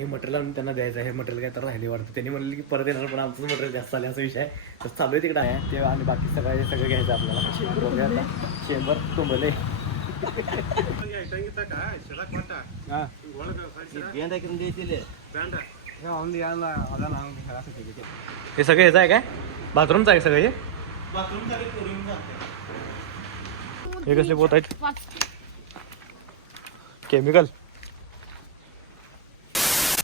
हे मटेरियल आणून त्यांना द्यायचं आहे. हे मटेरियल काय तर राहिले वाटतं. त्यांनी म्हणले की परत येणार पण आमचं मटेरियल जास्त आले असा विषय आहे. तर चालू आहे तिकडे आहे ते आणि बाकी सगळं घ्यायचं आपल्याला. बघूया आता चेंबर तुंबले हे सगळं ह्याचं आहे काय बाथरूमचं आहे सगळं हे हे कसले पोत आहेत केमिकल.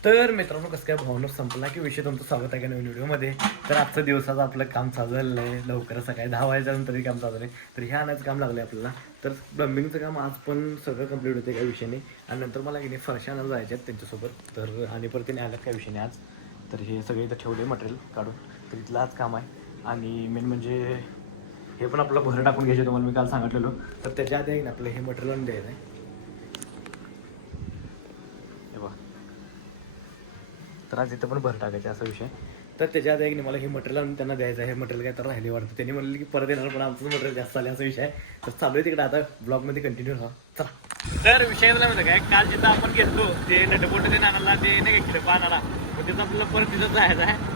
तर मित्रांनो कसं काय भावना संपला की विषय तुमचं स्वागत आहे का नवीन व्हिडिओमध्ये. तर आजचं दिवसाचं आपलं काम चाललेलं आहे लवकर सकाळी 10 वाजेच्यानंतरही काम चालू आहे. तर हे आणायचं काम लागलं आहे आपल्याला. तर प्लंबिंगचं काम आज पण सगळं कंप्लीट होते काही विषय नाही. आणि नंतर मला की नाही फरशा आणायला जायचे आहेत त्यांच्यासोबत. तर आणि परत ते आल्यात काही विषय नाही आज. तर हे सगळे इथं ठेवले मटेरियल काढून. तर इथलं आज काम आहे. आणि मेन म्हणजे हे पण आपलं भर टाकून घ्यायचे तुम्हाला मी काल सांगितलेलो. तर त्याच्या आधी ना आपलं हे मटेरियल द्यायचं आहे. हे बघा तर आज इथं पण भर टाकायचं असा विषय. तर त्याच्या आधी एक मला हे मटेरियल आणून त्यांना द्यायचं आहे. हे मटेरियल काय तर राहिले वाटतं. त्यांनी म्हणले की परत येणार पण आमचं मटेरियल जास्त आले असा विषय आहे. तर चालू आहे तिकडे आता ब्लॉगमध्ये कंटिन्यू राहा चला. तर विषय झाला माहिती काय काल जिथं आपण घेतलो ते नटपोट ते नानाला ते नाही घेतलं पानाला मग तिथं आपल्याला परत तिथं जायचं आहे.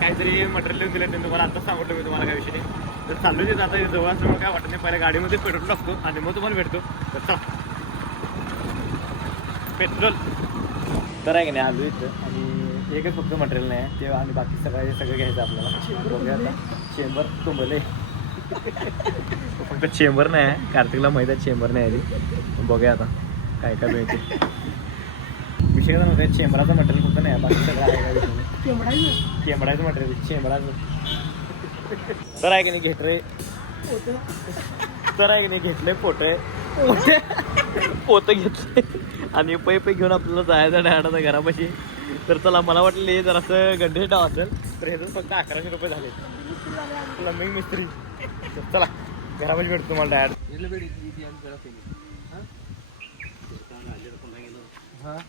काहीतरी मटेरियल लिहून दिलं त्यांनी तुम्हाला आता सांगितलं मी तुम्हाला काय विषय नाही. तर चालू तिथं आता जवळ असल्यामुळे काय वाटत नाही. पहिल्या गाडीमध्ये पेट्रोल टाकतो आणि मग तुम्हाला भेटतो. तर चला पेट्रोल तर आहे की नाही आलो इथं आणि एकच फक्त मटेरियल नाही ते आणि बाकी सगळं घ्यायचं आपल्याला. बघूया आता चेंबर तुंबले फक्त चेंबर नाही आहे कार्तिकला माहीत आहे चेंबर नाही आधी. बघूया आता काय काय मिळते. विषय काय नव्हता चेंबराचं मटेरियल फक्त नाही बाकी सगळं आहे काय विषय चेंबराचं मटेरियल चेंबराचं. तर आहे की नाही घेत रे तर आहे की नाही घेतले पोटे पोतं घेतले आणि पै घेऊन आपल्याला जायचं डायरेक्ट घरापाशी. तर चला मला वाटलं जर असं गड्डे डाव असेल तर हे फक्त 1100 रुपये झाले प्लंबिंग मिस्त्री. तर चला घरापाशी भेटतो तुम्हाला डायरेक्ट. हां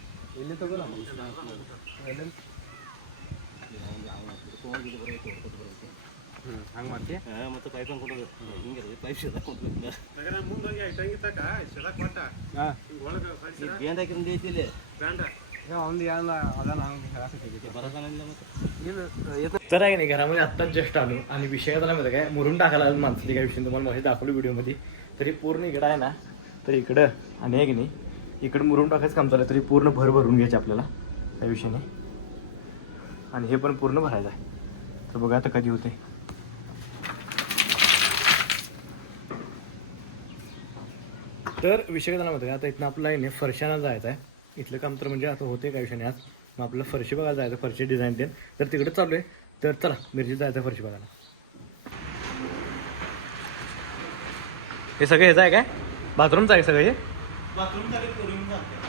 ಹಂಗೆ ಮಾಡ್ತಿ ಮತ್ತು ಪೈಪ್ ಕೊಡೋದು ಹಿಂಗೆ ಪೈಪ್ ಶೇದಾಕ್ ಕೊಡ್ಬೇಕು ಮುಂದೆ ಐಟಂಗ್ ಇತ್ತಾಕ ಶೇದಾಕ್ ಕೊಟ್ಟ ಬ್ಯಾಂಡ್ ಹಾಕಿಂದ ಐತಿಲ್ಲಿ ಬ್ಯಾಂಡ್ तर आहे नाही घरामध्ये आत्ताच जस्ट आलो आणि विषय झाला माहिती काय मुरून टाकायला माणसाची काय विषय तुम्हाला माहिती दाखवली व्हिडिओमध्ये. तरी पूर्ण इकडं आहे ना तर इकडं आणि आहे की नाही इकडं मुरून टाकायचं काम चालू आहे. तरी पूर्ण भरून घ्यायचं आपल्याला त्या विषय नाही आणि हे पण पूर्ण भरायचं आहे. तर बघा आता कधी होते. तर विषय झाला माहिती का आता इथनं आपल्याला नाही फरशाला जायचं आहे. इथलं काम तर म्हणजे आता होते काही विषय नाही आज. मग आपल्याला फरशी बघायला जायचं फरशी डिझाईन देऊन. तर तिकडे चालू आहे. तर चला मिरची जायचं फरशी बघायला. हे सगळं ह्याचं आहे काय बाथरूमचं आहे सगळं हे बाथरूमचं आहे पूर्वीचं आहे.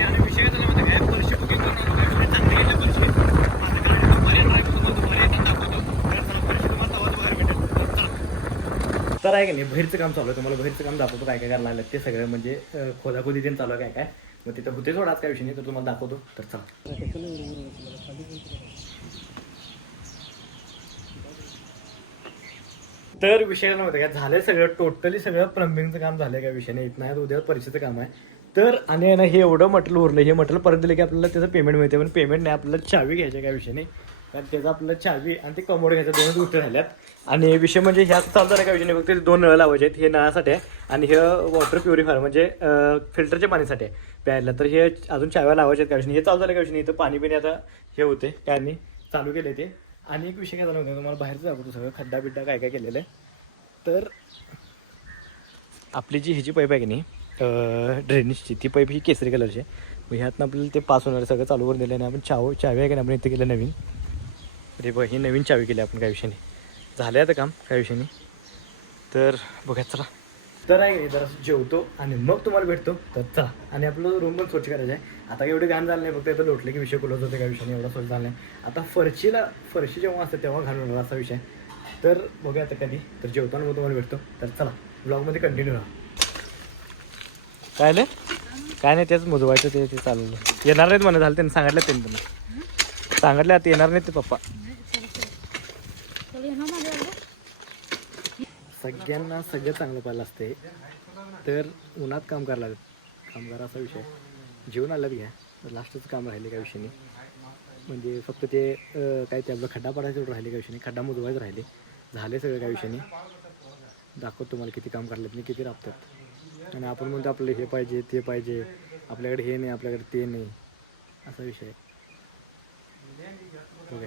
आणि विषय झाला माहिती काय फरशी बुकिंग तर आहे की नाही बाहेरचं काम चालू आहे. तुम्हाला बाहेरचं काम दाखवतो काय काय करायला लागलं ते सगळं म्हणजे खोदाखोदी ते चालू आहे काय काय. मग तिथं होते थोडा आज काय विषय नाही तर तुम्हाला दाखवतो. तर चला तर विषय नव्हतं काय झालं सगळं टोटली सगळं प्लंबिंगचं काम झालं काय विषय नाही. इथं नाही उद्या परीक्षेचं काम आहे. तर आणि ना हे एवढं मटेरियल उरलं हे मटेरियल परत दिलं की आपल्याला त्याचं पेमेंट मिळते. पण पेमेंट नाही आपल्याला चावी घ्यायची काय विषय नाही. कारण त्याचं आपल्याला चावी आणि ते कमोड घ्यायचं दोनच गोष्टी राहिल्यात. आणि विषय म्हणजे ह्यात चालू झाला काय विषय नाही फक्त 2 नळ लावायचे आहेत. हे नळासाठी आहे आणि हे वॉटर प्युरिफायर म्हणजे फिल्टरच्या पाण्यासाठी आहे प्यायला. तर हे अजून चाव्या लावायचे आहेत काय विषय नाही. हे चालू झालं काय विषय नाही. इथं पाणी पिणे आता हे होते त्यांनी चालू केले ते. आणि एक विषय काय झाला होता तुम्हाला बाहेरचं दाखवतो सगळं खड्डा बिड्डा काय काय केलेलं आहे. तर आपली जी ह्याची पाईप आहे की नाही ड्रेनेजची ती पाईप ही केसरी कलरची आहे. मग ह्यातनं आपल्याला ते पास होणार सगळं चालू करून दिलं नाही. आपण चावी आहे की नाही आपण इथे केलं नवीन. अरे बघ ही नवीन चावी केली आपण काय विषय नाही. झालं आता काम काय विषय नाही. तर बघा चला तर आहे जरा जेवतो आणि मग तुम्हाला भेटतो. तर चला आणि आपलं रूम पण स्वच्छ करायचं आहे. आता एवढे घाण झालं नाही फक्त इथं लोटले की विषय खुलत होते काय विषय नाही. एवढा स्वच्छ झाला नाही. आता फरशी जेव्हा असते तेव्हा घालून असा विषय. तर बघूया आता कधी तर जेवताना मग तुम्हाला भेटतो. तर चला ब्लॉगमध्ये कंटिन्यू राहा. काय नाही काय नाही तेच मुजवायचं ते चाललं येणार नाहीत म्हणा झालं त्यांनी सांगितलं त्यांनी तुम्ही सांगितलं आता येणार नाहीत ते पप्पा. सगळ्यांना सगळं चांगलं पाहिलं असते तर उन्हात काम करायला लागत. कामगार असा विषय जेवण आलं घ्या लास्टच काम राहिले काय विषय नाही. म्हणजे फक्त ते काय ते आपलं खड्डा पडायचं राहिले काय विषय नाही. खड्डा मुजवायचं राहिले झाले सगळं काय विषय नाही. दाखवतो तुम्हाला किती काम करलेत नाही किती राबतात. आणि आपण म्हणतो आपलं हे पाहिजे ते पाहिजे आपल्याकडे हे नाही आपल्याकडे ते नाही असा विषय आहे. ओके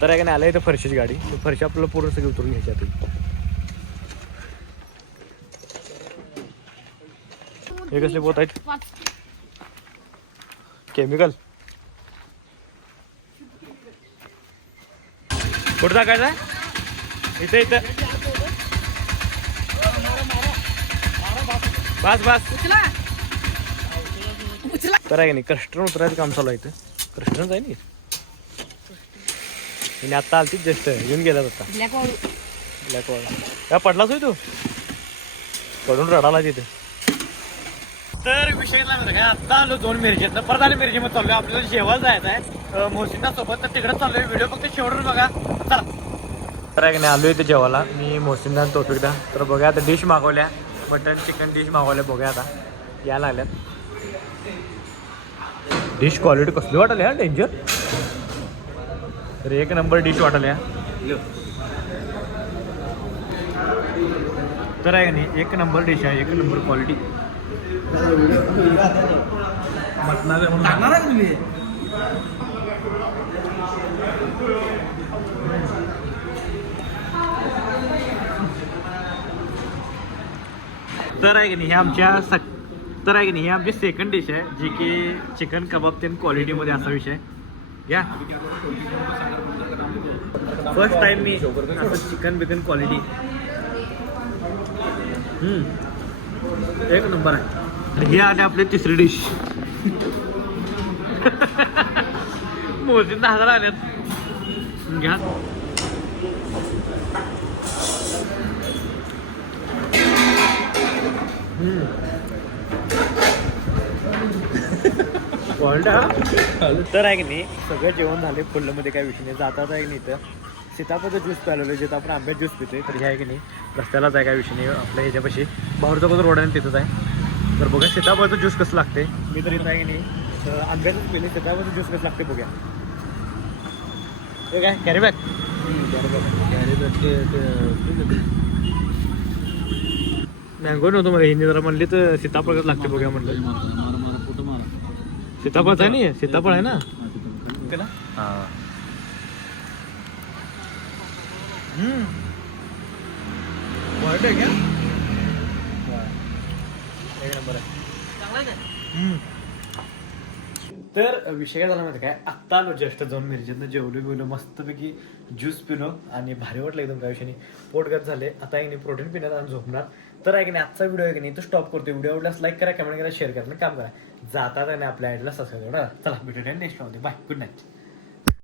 तर आहे का नाही आलं इथं फरशीची गाडी फरशी आपल्याला पूर्ण सगळी उतरून घ्यायची आता. हे कसले पोत आहेत केमिकल कुठं टाकायचं इथं इथं बस बस तर आहे का नाही क्रस्टन उतरायचं काम चालू आहे इथं. क्रस्टनच आहे ना आता आलतीच जस्ट येऊन गेलात आता ब्लॅक वॉल काय पडलाच होय तू पडून रडाला तिथे. तर विषय नाही आता आलो 2 मिरजेत परत आले मिरजेमध्ये चाललोय आपल्याला जेवायला जायचं आहे मोहसिना सोबत तर तिकडे चाललोय. व्हिडिओ फक्त शेवटून बघा चला. तर आहे की नाही आलो इथे जेवायला मी मोहसिनदा तोफिकदा. तर बघा आता डिश मागवल्या मटन चिकन डिश मागवल्या बघूया आता यायला लागल्यात. डिश क्वालिटी कसली वाटली हा डेंजर. तर 1 नंबर डिश वाटल्या. तर आहे की नाही 1 नंबर डिश आहे 1 नंबर क्वालिटी. टाकणार तुम्ही तर आहे की नाही हे आमच्या तर आहे की नाही हे आमची सेकंड डिश आहे जी की चिकन कबाब ते क्वालिटीमध्ये असा विषय घ्या. फर्स्ट टाइम मी असं चिकन बिकन क्वालिटी 1 नंबर आहे. हे आले आपले तिसरी डिश मोजून 10,000 आल्यात घ्या. तर आहे की नाही सगळं जेवण झाले फुल्लमध्ये काय विषय नाही. जातात आहे की नाही इथं सीताफळचं ज्यूस प्यायलेलं जिथं आपण आंब्यात ज्यूस पितोय. तर हे आहे की नाही रस्त्यालाच आहे काय विषय नाही आपल्या ह्याच्यापाशी बाहेरचा रोड रोडाने तिथंच आहे. तर बघा सीताफळचं ज्यूस कसं लागते. मी तर इथं आहे की नाही आंब्यातच पिले सीताफळचं ज्यूस कसं लागते बघा. ते काय कॅरी बॅग मँगो नव्हतं मला हिंदी जरा म्हणली तर सीताफळ लागते बघा म्हणलं. सीताफळ आहे ना सीताफळ आहे ना हां आहे क्या 1 नंबर आहे. तर विषय काय झाला माहिती काय आत्ता आलो जस्ट जाऊन मिरजेतनं जेवलो बिवलो मस्तपैकी ज्यूस पिलो आणि भारी वाटलं एकदम काय विषय नाही. पोटगत झाले आता एक नाही प्रोटीन पिण्यात आणि झोपणार. तर आहे की नाही आजचा व्हिडिओ आहे की नाही तो स्टॉप करतो. व्हिडिओ आवडल्यास लाईक करा कमेंट करा शेअर करा काम करा जातात आणि आपल्या आयडीला सबस्क्राईब करा. चला भेटूया नेक्स्ट मध्ये बाय गुड नाईट.